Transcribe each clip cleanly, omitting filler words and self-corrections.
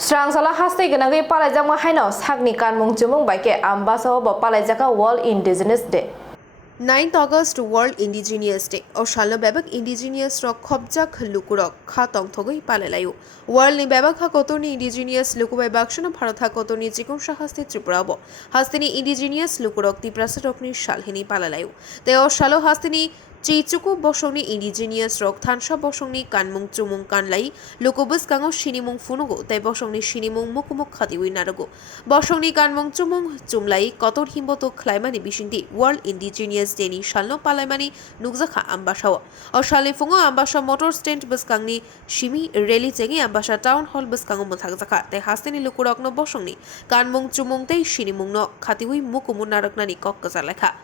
Srangsala hasti genagi palaijakha haino sakni kanmung chumung baike Ambassa bo palaijakha World Indigenous Day. 9th August World Indigenous Day o shalno bebak Indigenous rok khobjak lukurok kha tongthogoi palailayo World ni bebak ha kotorni Indigenous lukubai bakshona bharat ha kotorni jikon shahasti Tripura bo hastini Indigenous lukurok hanibwsarokni shalhini palailayo teo shalo hastini Chichuku bosongni Indigenous rok thansha bosongni kanmung chumung kanlai lukubus kango sinimung funugo tai bosongni sinimung mukumuk khatiwi narago bosongni kanmung chumung chumlai kotor himboto khlaimani bisingtwi World Indigenous Day ni shalno palaimani nukjakha Ambassa o shali fungo Ambassa motor stand buskangni shimi rally chengi Ambassa town hall buskango muthakjaka tai hastini lukurokno bosongni kanmung chumung tei sinimungno khatiwi mukumun naraknani kokkasa lekha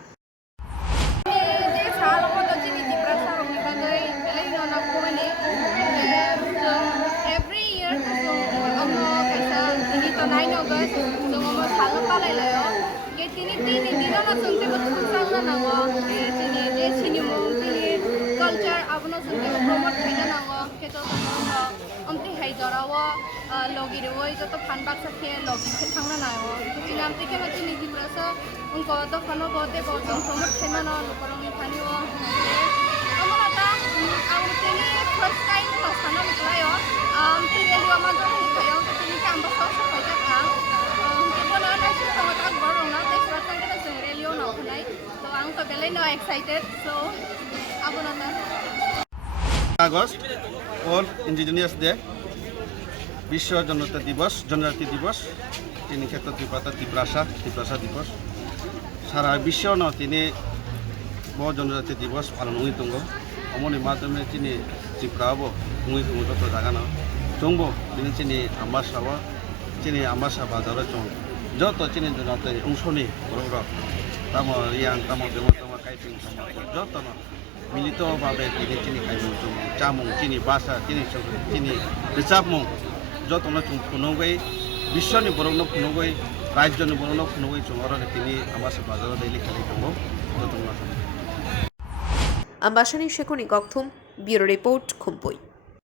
culture abono sunte promote khaina nango keto nango amti haidarawo logiroi joto phanbak sakhe logi khe thangna nayo tinam tike ma tini dibrasa unko to phano bote bo promote khaina na lokorong phaniwo amara ta amtini first time to phano layo tini liwa ma jo khayo tini kam ba so khaja ka kebona na chi to ta gorong na te sra tang ka sengre liyo na khnai to ang to belai no excited so August world indigenous day বিশ্ব জনতা দিবস জনজাতি দিবস তিনি ক্ষেত্রে ত্রিপ্রাসা দিবস সারা বিশ্ব তিনি বহু জনজাতি দিবস পালন হয়ে দङ অমনি মাধ্যমে তিনি ত্রিপুরাবো হয়ে দङ যত জায়গানো দंबो তিনি তিনি आम्बासा बाजाराव दं যত তিনি জনজাতি অংশনি বড় তাম ইয়াং তাম দেম তাম কাইপিং তাম যত মিলিত ভাবে তিনি তিনি খাইমুং চামুং তিনি ভাষা তিনি তিনি রিজার্ভमुं যতनो जों फुनगै बिश्वनि बर'नो फुनगै राज्यनि बर'नो फुनगै जों তিনি आम्बासा बाजाराव दैलि खालि दङ যতनो Ambassa ni Shekuni Gokthum, Bureau Report, Khumpui.